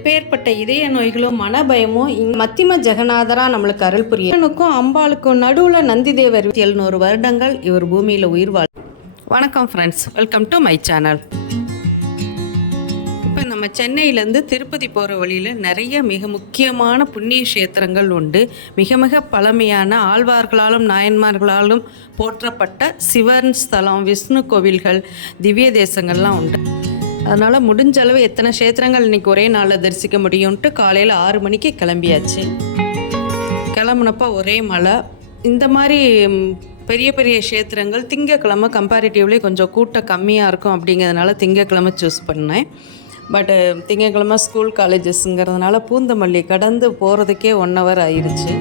எப்பேற்பட்ட இதய நோய்களும் மனபயமும் மத்திம ஜெகநாதரா நம்மளுக்கு அருள் புரியனுக்கும் அம்பாளுக்கும் நடுவுல நந்திதேவர் எழுநூறு வருடங்கள் இவர் பூமியில உயிர் வாழ் வணக்கம் friends welcome to my channel இப்போ நம்ம சென்னையிலேருந்து திருப்பதி போகிற வழியில் நிறைய மிக முக்கியமான புண்ணிய கஷேத்திரங்கள் உண்டு. மிக மிக பழமையான ஆழ்வார்களாலும் நாயன்மார்களாலும் போற்றப்பட்ட சிவன் ஸ்தலம் விஷ்ணு கோவில்கள் திவ்ய தேசங்கள்லாம் உண்டு. அதனால் முடிஞ்ச அளவு எத்தனை க்ஷேத்திரங்கள் இன்றைக்கி ஒரே நாளில் தரிசிக்க முடியும்ன்ட்டு காலையில் ஆறு மணிக்கு கிளம்பியாச்சு. கிளம்புனப்போ ஒரே மழை. இந்த மாதிரி பெரிய பெரிய க்ஷேத்திரங்கள் திங்கக்கிழமை கம்பேரிட்டிவ்லி கொஞ்சம் கூட்டம் கம்மியாக இருக்கும் அப்படிங்கிறதுனால திங்கக்கிழமை சூஸ் பண்ணேன். பட்டு திங்கக்கிழமை ஸ்கூல் காலேஜஸ்ங்கிறதுனால பூந்தமல்லி கடந்து போகிறதுக்கே ஒன் ஹவர் ஆயிடுச்சு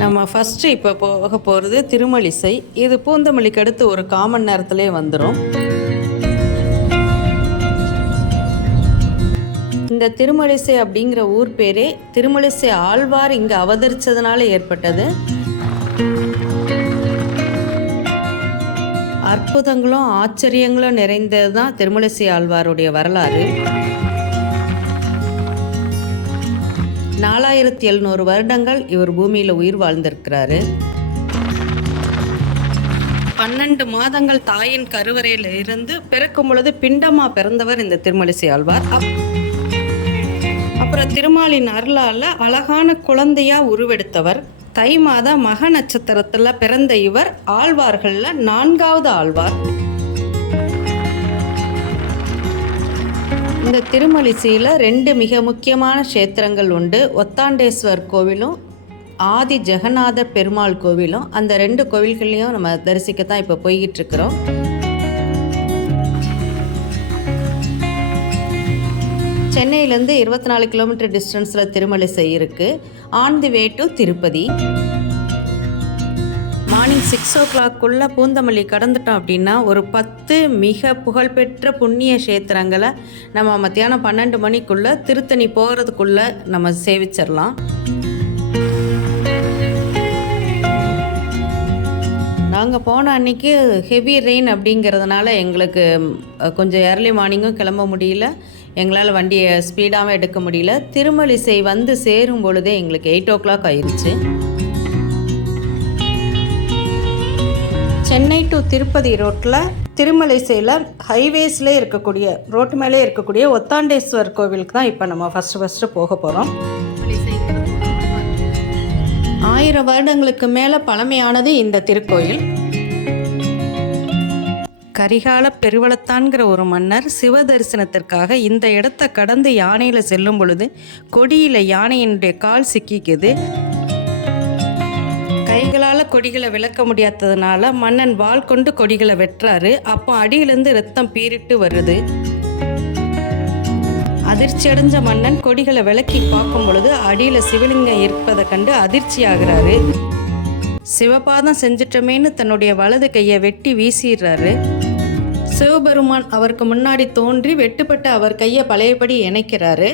நம்ம ஃபஸ்ட்டு இப்போ போக போகிறது திருமலிசை. இது பூந்தமல்லிக்கு அடுத்து ஒரு காமன் நேரத்திலே வந்துடும் இந்த திருமலிசை அப்படிங்கிற ஊர் பேரே திருமலிசை ஆழ்வார் இங்கே அவதரிச்சதுனால ஏற்பட்டது. அற்புதங்களும் ஆச்சரியங்களும் நிறைந்தது தான் திருமலிசை ஆழ்வாருடைய வரலாறு. நாலாயிரத்தி எழுநூறு வருடங்கள் இவர் பூமியில் உயிர் வாழ்ந்திருக்கிறாரு. பன்னெண்டு மாதங்கள் தாயின் கருவறையில் இருந்து பிறக்கும் பொழுது பிண்டமா பிறந்தவர் இந்த திருமலிசை ஆழ்வார். அப்- அப்புறம் திருமாலின் அருளால அழகான குழந்தையா உருவெடுத்தவர். தை மாத மக நட்சத்திரத்துல பிறந்த இவர் ஆழ்வார்கள்ல நான்காவது ஆழ்வார். இந்த திருமலிசையில் ரெண்டு மிக முக்கியமான க்ஷேத்திரங்கள் உண்டு. ஒத்தாண்டேஸ்வர் கோவிலும் ஆதி ஜெகநாதர் பெருமாள் கோவிலும். அந்த ரெண்டு கோவில்கள்லையும் நம்ம தரிசிக்க தான் இப்போ போய்கிட்டு இருக்கிறோம் சென்னையிலேருந்து இருபத்தி நாலு கிலோமீட்டர் டிஸ்டன்ஸில் திருமலிசை இருக்குது on the way to Tirupati. Evening six ஓ கிளாக்குள்ளே பூந்தமல்லி கடந்துட்டோம் அப்படின்னா ஒரு பத்து மிக புகழ்பெற்ற புண்ணிய கஷேத்திரங்களை நம்ம மத்தியானம் பன்னெண்டு மணிக்குள்ளே திருத்தணி போகிறதுக்குள்ளே நம்ம சேவிச்சிடலாம் நாங்கள் போன அன்னைக்கு ஹெவி ரெயின் அப்படிங்கிறதுனால எங்களுக்கு கொஞ்சம் ஏர்லி மார்னிங்கும் கிளம்ப முடியல. எங்களால் வண்டியை ஸ்பீடாகவும் எடுக்க முடியல. திருமலிசை வந்து சேரும் பொழுதே எங்களுக்கு எயிட் ஓ கிளாக் ஆயிடுச்சு சென்னை டு திருப்பதி ரோட்டில் திருமலைசையில் ஹைவேஸ்லே இருக்கக்கூடிய ரோட்டு மேலே இருக்கக்கூடிய ஒத்தாண்டேஸ்வர் கோவிலுக்கு தான் இப்போ நம்ம ஃபஸ்ட்டு ஃபஸ்ட்டு போக போகிறோம் ஆயிரம் வருடங்களுக்கு மேலே பழமையானது இந்த திருக்கோயில். கரிகால பெருவளத்தான்கிற ஒரு மன்னர் சிவ தரிசனத்திற்காக இந்த இடத்தை கடந்து யானையில் செல்லும் பொழுது கொடியில் யானையினுடைய கால் சிக்கிக்குது. கைகளால் கொடிகளை விளக்க முடியாததுனால மன்னன் வாள் கொண்டு கொடிகளை வெட்டுறாரு. அப்போ அடியிலேருந்து ரத்தம் பீரிட்டு வருது. அதிர்ச்சி அடைஞ்ச மன்னன் கொடிகளை விளக்கி பார்க்கும் பொழுது அடியில் சிவலிங்கம் இருப்பதை கண்டு அதிர்ச்சி ஆகுறாரு. சிவபாதம் செஞ்சிட்டமேன்னு தன்னுடைய வலது கையை வெட்டி வீசிடுறாரு. சிவபெருமான் அவருக்கு முன்னாடி தோன்றி வெட்டுப்பட்ட அவர் கையை பழையபடி இணைக்கிறாரு.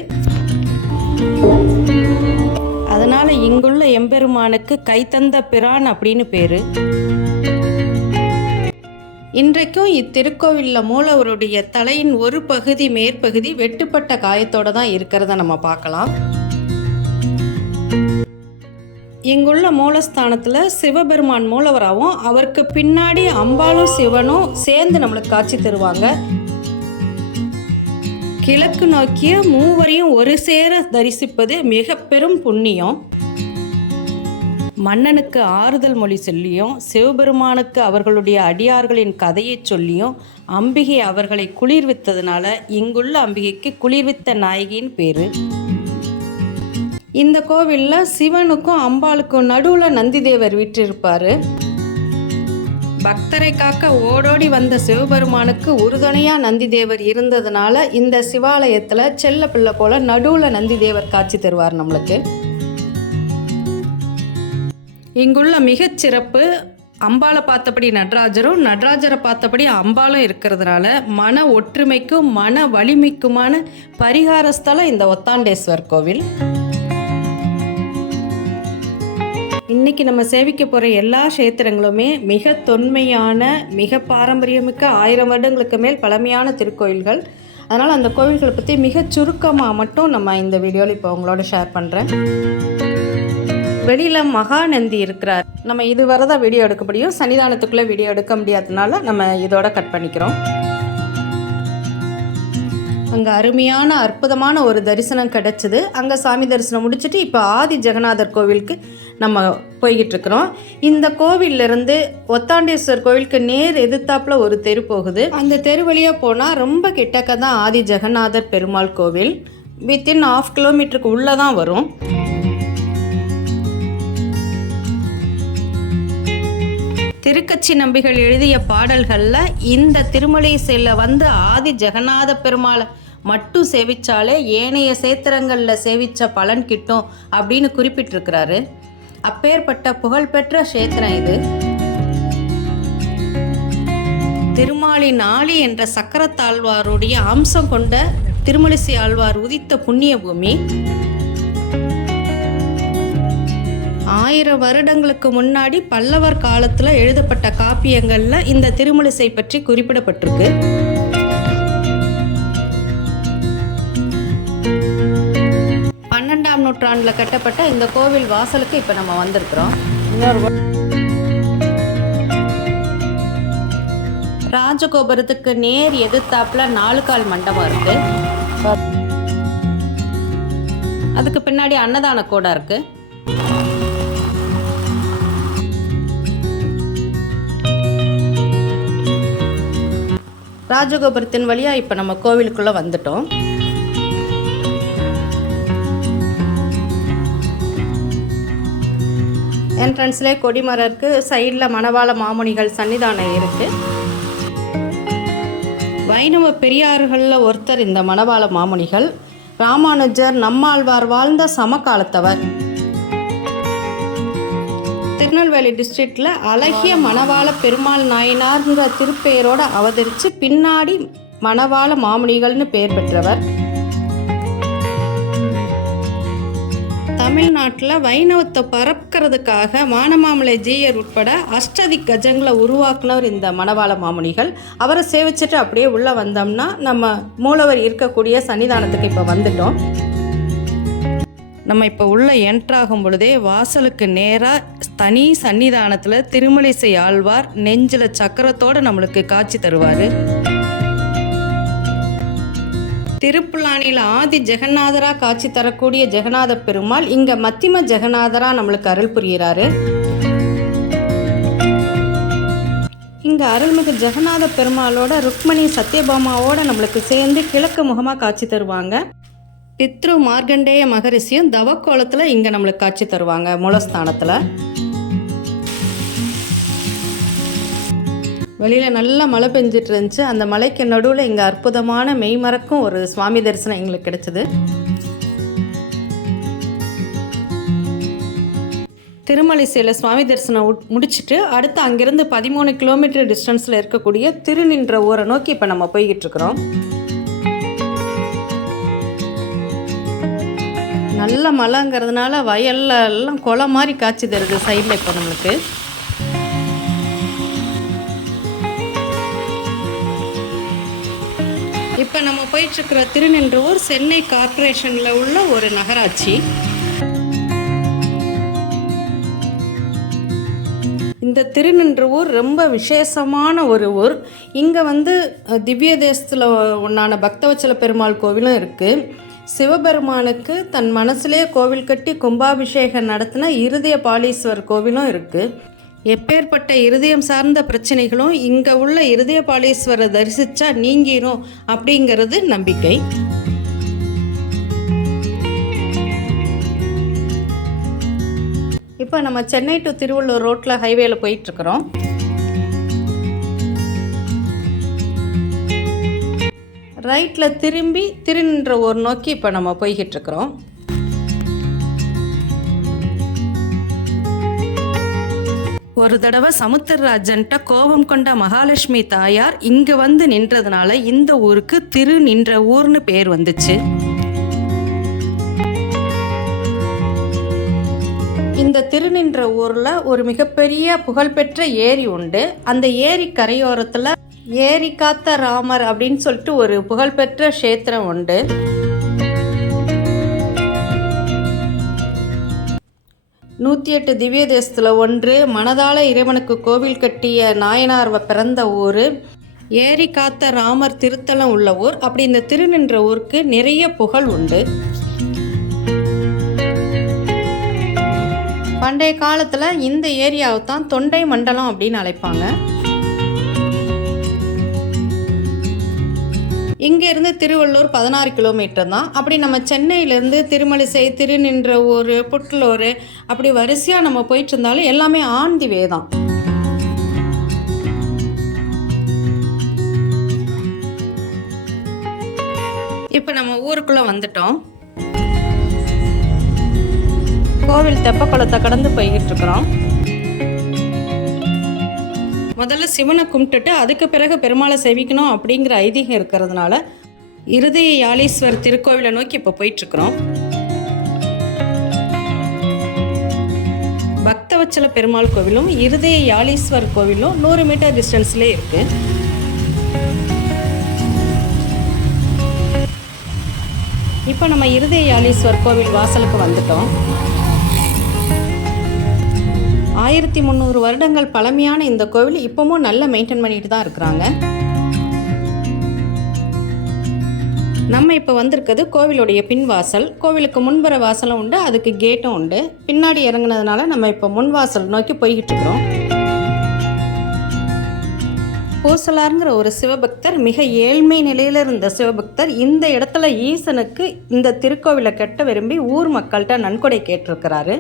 இங்குள்ள எம்பெருமானுக்கு கைத்தந்த பிரான் அப்படின்னு பேரு. இன்றைக்கும் இத்திருக்கோவிலில் மூலவருடைய தலையின் ஒரு பகுதி மேற்பகுதி வெட்டுப்பட்ட காயத்தோட தான் இருக்கிறத நம்ம பார்க்கலாம். இங்குள்ள மூலஸ்தானத்தில் சிவபெருமான் மூலவராகவும் அவருக்கு பின்னாடி அம்பாளும் சிவனும் சேர்ந்து நம்மளுக்கு காட்சி தருவாங்க. கிழக்கு நோக்கிய மூவரையும் ஒரு சேர தரிசிப்பது மிக பெரும் புண்ணியம். மன்னனுக்கு ஆறுதல் மொழி சொல்லியும் சிவபெருமானுக்கு அவர்களுடைய அடியார்களின் கதையை சொல்லியும் அம்பிகை அவர்களை குளிர்வித்ததுனால இங்குள்ள அம்பிகைக்கு குளிர்வித்த நாயகின்னு பேரு. இந்த கோவிலில் சிவனுக்கும் அம்பாளுக்கும் நடுவில் நந்திதேவர் வீற்றிருப்பாரு. பக்தரை காக்க ஓடோடி வந்த சிவபெருமானுக்கு உறுதுணையாக நந்திதேவர் இருந்ததுனால இந்த சிவாலயத்தில் செல்ல பிள்ளை போல நடுவில் நந்திதேவர் காட்சி தருவார் நம்மளுக்கு. இங்குள்ள மிகச்சிறப்பு அம்பாளை பார்த்தபடி நடராஜரும் நடராஜரை பார்த்தபடி அம்பாலும் இருக்கிறதுனால மன ஒற்றுமைக்கும் மன வலிமைக்குமான பரிகார ஸ்தலம் இந்த ஒத்தாண்டேஸ்வர் கோவில். இன்னைக்கு நம்ம சேவிக்க போகிற எல்லா கஷேத்திரங்களுமே மிக தொன்மையான மிக பாரம்பரியமிக்க ஆயிரம் வருடங்களுக்கு மேல் பழமையான திருக்கோயில்கள். அதனால் அந்த கோவில்களை பற்றி மிக சுருக்கமாக மட்டும் நம்ம இந்த வீடியோவில் இப்போ உங்களோட ஷேர் பண்ணுறேன் வெளியில் மகாநந்தி இருக்கிறார். நம்ம இது தான் வீடியோ எடுக்க முடியும் சன்னிதானத்துக்குள்ளே வீடியோ எடுக்க முடியாததுனால நம்ம இதோட கட் பண்ணிக்கிறோம். அங்கே அருமையான அற்புதமான ஒரு தரிசனம் கிடச்சிது. அங்கே சாமி தரிசனம் முடிச்சுட்டு இப்போ ஆதி ஜெகநாதர் கோவிலுக்கு நம்ம போய்கிட்டு இருக்கிறோம். இந்த கோவிலிருந்து ஒத்தாண்டேஸ்வர் கோவிலுக்கு நேர் எதிர்த்தாப்புல ஒரு தெரு போகுது. அந்த தெரு வழியாக போனால் ரொம்ப கிட்டக்க தான் ஆதி ஜெகநாதர் பெருமாள் கோவில். வித்தின் ஆஃப் கிலோமீட்டருக்கு உள்ளே தான் வரும். திருக்கச்சி நம்பிகள் எழுதிய பாடல்களில் இந்த திருமலை செல்ல வந்து ஆதி ஜெகநாத பெருமாளை மட்டும் சேவிச்சாலே ஏனைய சேத்திரங்களில் சேவித்த பலன் கிட்டும் அப்படின்னு குறிப்பிட்டிருக்கிறாரு. அப்பேற்பட்ட புகழ்பெற்ற சேத்திரம் இது. திருமாலின் ஆளி என்ற சக்கரத்தாழ்வாருடைய அம்சம் கொண்ட திருமலிசை ஆழ்வார் உதித்த புண்ணிய பூமி ஆயிரம் வருடங்களுக்கு முன்னாடி பல்லவர் காலத்தில் எழுதப்பட்ட காப்பியங்களில் இந்த திருமுலிசை பற்றி குறிப்பிடப்பட்டிருக்கு. பன்னெண்டாம் நூற்றாண்டில் கட்டப்பட்ட இந்த கோவில் வாசலுக்கு இப்போ நம்ம வந்திருக்கிறோம். ராஜகோபுரத்துக்கு நேர் எதிர்த்தாப்புல நாலு கால் மண்டபம் இருக்கு. அதுக்கு பின்னாடி அன்னதான கூட இருக்குது ராஜகோபுரத்தின் வழியாக இப்போ நம்ம கோவிலுக்குள்ளே வந்துட்டோம். என்ட்ரன்ஸ்லேயே கொடிமரம் இருக்குது சைடில் மணவாள மாமுனிகள் சன்னிதானம் இருக்குது வைணவ பெரியார்களில் ஒருத்தர் இந்த மணவாள மாமுனிகள். ராமானுஜர் நம்மாழ்வார் வாழ்ந்த சமகாலத்தவர். திருநெல்வேலி டிஸ்ட்ரிக்டில் அழகிய மணவாள பெருமாள் நாயனார்ன்ற திருப்பெயரோட அவதரித்து பின்னாடி மணவாள மாமுனிகள்னு பெயர் பெற்றவர். தமிழ்நாட்டில் வைணவத்தை பரப்புறதுக்காக வானமாமலை ஜீயர் உட்பட அஷ்டதி கஜங்களை உருவாக்குனவர் இந்த மணவாள மாமுனிகள். அவரை சேவிச்சுட்டு அப்படியே உள்ளே வந்தோம்னா நம்ம மூலவர் இருக்கக்கூடிய சன்னிதானத்துக்கு இப்போ வந்துட்டோம். நம்ம இப்போ உள்ள என்ட்ராகும் பொழுதே வாசலுக்கு நேராக தனி சன்னிதானத்தில் திருமலிசை ஆழ்வார் நெஞ்சில் சக்கரத்தோடு நம்மளுக்கு காட்சி தருவார். திருப்புலானியில் ஆதி ஜெகநாதராக காட்சி தரக்கூடிய ஜெகநாத பெருமாள் இங்கே மத்திம ஜெகநாதராக நம்மளுக்கு அருள் புரிகிறாரு இங்கே அருள்மிகு ஜெகநாத பெருமாளோட ருக்மணி சத்யபாமாவோட நம்மளுக்கு சேர்ந்து கிழக்கு முகமாக காட்சி தருவாங்க. பித்ரு மார்கண்டேய மகரிஷியும் தவக்கோலத்தில் இங்கே நம்மளுக்கு காட்சி தருவாங்க மூலஸ்தானத்தில். வெளியில் நல்லா மழை பெஞ்சிட்டு இருந்துச்சு அந்த மலைக்கு நடுவில் இங்கே அற்புதமான மெய்மறக்கும் ஒரு சுவாமி தரிசனம் எங்களுக்கு கிடைச்சிது. திருமலைசையில் சுவாமி தரிசனம் உட்- அடுத்து அங்கேருந்து பதிமூணு கிலோமீட்டர் டிஸ்டன்ஸில் இருக்கக்கூடிய திருநின்ற ஊரை நோக்கி இப்போ நம்ம போய்கிட்டு இருக்கிறோம் நல்ல மழைங்கிறதுனால வயல்ல எல்லாம் குளம் மாதிரி காய்ச்சி தருது சைடில் இப்போ நம்மளுக்கு. இப்போ நம்ம போயிட்டுருக்கிற திருநின்றவூர் சென்னை கார்ப்பரேஷனில் உள்ள ஒரு நகராட்சி. இந்த திருநின்றவூர் ரொம்ப விசேஷமான ஒரு ஊர். இங்கே வந்து திவ்ய தேசத்தில் ஒன்றான பக்தவச்சல பெருமாள் கோவிலும் இருக்குது சிவபெருமானுக்கு தன் மனசுலேயே கோவில் கட்டி கும்பாபிஷேகம் நடத்தின இருதய பாலீஸ்வர் கோவிலும் இருக்குது எப்பேற்பட்ட இருதயம் சார்ந்த பிரச்சனைகளும் இங்கே உள்ள இருதய பாலீஸ்வரரை தரிசித்தா நீங்கிரும் அப்படிங்கிறது நம்பிக்கை. இப்போ நம்ம சென்னை டு திருவள்ளூர் ரோட்டில் ஹைவேல போயிட்டுருக்குறோம் ரைட்டில் திரும்பி திருநின்ற ஒரு நோக்கி இப்போ நம்ம போய்கிட்டுருக்குறோம். ஒரு தடவை சமுத்திரராஜன்ட்ட கோபம் கொண்ட மகாலட்சுமி தாயார் இங்கே வந்து நின்றதுனால இந்த ஊருக்கு திரு நின்ற ஊர்னு பேர் வந்துச்சு. இந்த திருநின்ற ஊரில் ஒரு மிகப்பெரிய புகழ்பெற்ற ஏரி உண்டு. அந்த ஏரி கரையோரத்தில் ஏரி காத்த ராமர் அப்படின்னு சொல்லிட்டு ஒரு புகழ்பெற்ற க்ஷேத்திரம் உண்டு. நூற்றி எட்டு திவ்ய தேசத்தில் ஒன்று மனதால இறைவனுக்கு கோவில் கட்டிய நாயனார் பிறந்த ஊர். ஏரி காத்த ராமர் திருத்தலம் உள்ள ஊர். அப்படி இந்த திருநின்ற ஊருக்கு நிறைய புகழ் உண்டு. பண்டைய காலத்தில் இந்த ஏரியாவை தான் தொண்டை மண்டலம் அப்படின்னு அழைப்பாங்க. இங்கேருந்து திருவள்ளூர் பதினாறு கிலோமீட்டர் தான். அப்படி நம்ம சென்னையிலேருந்து திருமலிசை திருநின்ற ஊர் புட்லூர் அப்படி வரிசையாக நம்ம போயிட்டு இருந்தாலும் எல்லாமே ஆன் தி வே தான். இப்போ நம்ம ஊருக்குள்ளே வந்துட்டோம். கோவில் தெப்பக்குளத்தை கடந்து போய்கிட்டு இருக்கிறோம். முதல்ல சிவனை கும்பிட்டுட்டு அதுக்கு பிறகு பெருமாளை சேவிக்கணும் அப்படிங்கிற ஐதீகம் இருக்கிறதுனால இருதய யாழீஸ்வர் திருக்கோவிலை நோக்கி இப்போ போயிட்டுருக்குறோம். பக்தவச்சல பெருமாள் கோவிலும் இருதய யாழீஸ்வர் கோவிலும் நூறு மீட்டர் டிஸ்டன்ஸ்லேயே இருக்குது இப்போ நம்ம இருதய யாழீஸ்வர் கோவில் வாசலுக்கு வந்துட்டோம். ஆயிரத்தி முந்நூறு வருடங்கள் பழமையான இந்த கோவில் இப்பவும் நல்ல மெயின்டைன் பண்ணிட்டு தான் இருக்கிறாங்க. நம்ம இப்போ வந்திருக்கிறது கோவிலுடைய பின்வாசல். கோவிலுக்கு முன்புற வாசலும் உண்டு அதுக்கு கேட்டும் உண்டு. பின்னாடி இறங்குனதுனால நம்ம இப்போ முன்வாசல் நோக்கி போய்கிட்டு இருக்கிறோம். பூசலாருங்கிற ஒரு சிவபக்தர் மிக ஏழ்மை நிலையில் இருந்த சிவபக்தர் இந்த இடத்துல ஈசனுக்கு இந்த திருக்கோவிலை கட்ட விரும்பி ஊர் மக்கள்கிட்ட நன்கொடை கேட்டிருக்கிறாரு.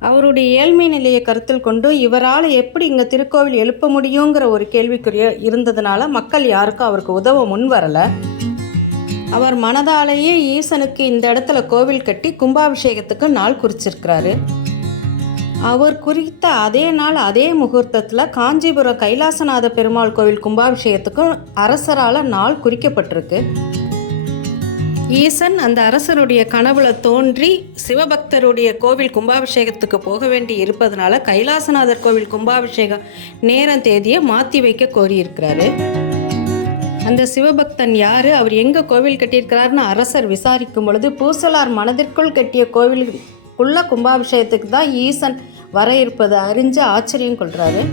அவருடைய ஏழ்மை நிலையை கருத்தில் கொண்டு இவரால் எப்படி இங்கே திருக்கோவில் எழுப்ப முடியுங்கிற ஒரு கேள்விக்குரிய இருந்ததுனால மக்கள் யாருக்கும் அவருக்கு உதவ முன் வரலை. அவர் மனதாலேயே ஈசனுக்கு இந்த இடத்துல கோவில் கட்டி கும்பாபிஷேகத்துக்கு நாள் குறிச்சிருக்கிறாரு. அவர் குறித்த அதே நாள் அதே முகூர்த்தத்தில் காஞ்சிபுரம் கைலாசநாத பெருமாள் கோவில் கும்பாபிஷேகத்துக்கும் அரசரால் நாள் குறிக்கப்பட்டிருக்கு. ஈசன் அந்த அரசருடைய கனவுல தோன்றி சிவபக்தருடைய கோவில் கும்பாபிஷேகத்துக்கு போக வேண்டி இருப்பதனால கைலாசநாதர் கோவில் கும்பாபிஷேகம் நேரம் தேதியை மாற்றி வைக்க கோரியிருக்கிறாரு. அந்த சிவபக்தன் யார்? அவர் எங்கே கோவில் கட்டியிருக்கிறாருன்னு அரசர் விசாரிக்கும் பொழுது பூசலார் மனதிற்குள் கட்டிய கோவிலுக்குள்ள உள்ள கும்பாபிஷேகத்துக்கு தான் ஈசன் வர இருப்பதை அறிஞ்சு ஆச்சரியம் கொள்கிறாரு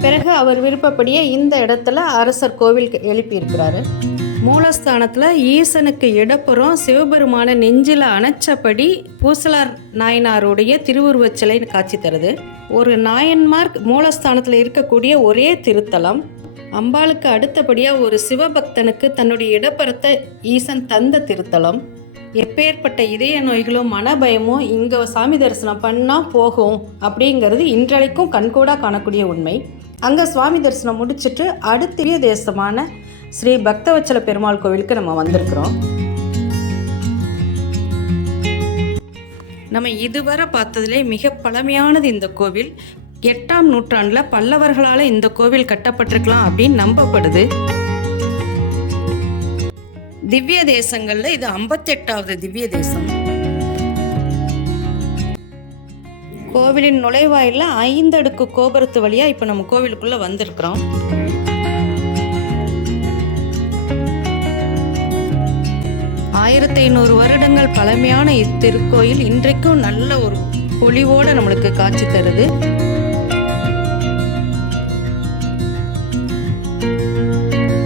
பிறகு அவர் விருப்பப்படியே இந்த இடத்துல அரசர் கோவில் எழுப்பியிருக்கிறாரு. மூலஸ்தானத்தில் ஈசனுக்கு இடப்புறம் சிவபெருமான நெஞ்சில் அணைச்சபடி பூசலார் நாயனாருடைய திருவுருவச் சிலை காட்சி தருது. ஒரு நாயன்மார் மூலஸ்தானத்தில் இருக்கக்கூடிய ஒரே திருத்தலம். அம்பாளுக்கு அடுத்தபடியாக ஒரு சிவபக்தனுக்கு தன்னுடைய இடப்பறத்தை ஈசன் தந்த திருத்தலம். எப்பேற்பட்ட இதய நோய்களோ மனபயமோ இங்கே சாமி தரிசனம் பண்ணால் போகும் அப்படிங்கிறது இன்றைக்கும் கண்கூடாக காணக்கூடிய உண்மை. அங்கே சுவாமி தரிசனம் முடிச்சிட்டு அடுத்த தேசமான ஸ்ரீ பக்தவச்சல பெருமாள் கோவிலுக்கு நம்ம வந்திருக்கிறோம். நம்ம இதுவரை பார்த்ததுலே மிக பழமையானது இந்த கோவில். எட்டாம் நூற்றாண்டில் பல்லவர்களால் இந்த கோவில் கட்டப்பட்டிருக்கலாம் அப்படின்னு நம்பப்படுது. திவ்ய தேசங்களில் இது ஐம்பத்தெட்டாவது திவ்ய தேசம். கோவிலின் நுழைவாயிலில் ஐந்தடுக்கு கோபுரத்து வழியாக இப்போ நம்ம கோவிலுக்குள்ளே வந்திருக்கிறோம். ஆயிரத்தி ஐநூறு வருடங்கள் பழமையான இத்திருக்கோயில் இன்றைக்கும் நல்ல ஒரு பொலிவோட நம்மளுக்கு காட்சி தருது.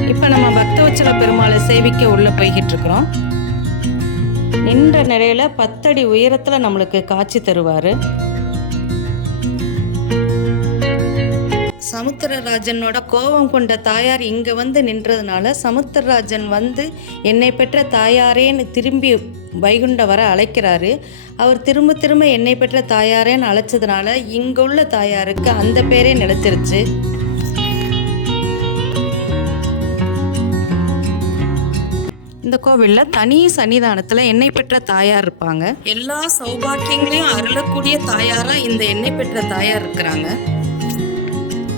இப்போ நம்ம பக்தவச்சல பெருமாளை சேவிக்க உள்ள போய்கிட்டு இருக்கிறோம். நின்ற நிலையில பத்தடி உயரத்துல நம்மளுக்கு காட்சி தருவாரு. சமுத்திரராஜனோட கோபம் கொண்ட தாயார் இங்க வந்து நின்றதுனால சமுத்திரராஜன் வந்து என்னை பெற்ற தாயாரேன்னு திரும்பி வைகுண்ட வர அழைக்கிறாரு. அவர் திரும்ப திரும்ப என்னை பெற்ற தாயாரேன்னு அழைச்சதுனால இங்குள்ள தாயாருக்கு அந்த பேரே நிலைச்சிருச்சு இந்த கோவிலில் தனி சன்னிதானத்தில் எண்ணெய் பெற்ற தாயார் இருப்பாங்க. எல்லா சௌபாக்கியங்களையும் அருளக்கூடிய தாயாராக இந்த எண்ணெய் பெற்ற தாயார் இருக்கிறாங்க.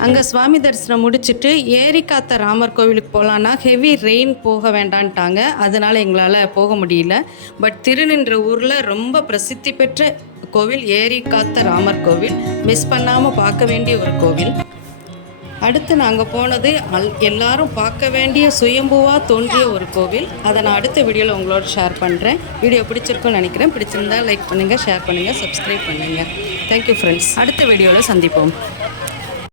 அங்கே சுவாமி தரிசனம் முடிச்சுட்டு ஏரி காத்த ராமர் கோவிலுக்கு போகலான்னா ஹெவி ரெயின் போக வேண்டான்ட்டாங்க. அதனால் எங்களால் போக முடியல. பட் திருநின்ற ஊரில் ரொம்ப பிரசித்தி பெற்ற கோவில் ஏரி காத்த ராமர் கோவில். மிஸ் பண்ணாமல் பார்க்க வேண்டிய ஒரு கோவில். அடுத்து நாங்கள் போனது அல் எல்லாரும் பார்க்க வேண்டிய சுயம்புவாக தோன்றிய ஒரு கோவில். அதை நான் அடுத்த வீடியோவில் உங்களோட ஷேர் பண்ணுறேன் வீடியோ பிடிச்சிருக்கும்னு நினைக்கிறேன். பிடிச்சிருந்தா லைக் பண்ணுங்கள் ஷேர் பண்ணுங்கள் சப்ஸ்கிரைப் பண்ணுங்கள் தேங்க்யூ ஃப்ரெண்ட்ஸ் அடுத்த வீடியோவில் சந்திப்போம்.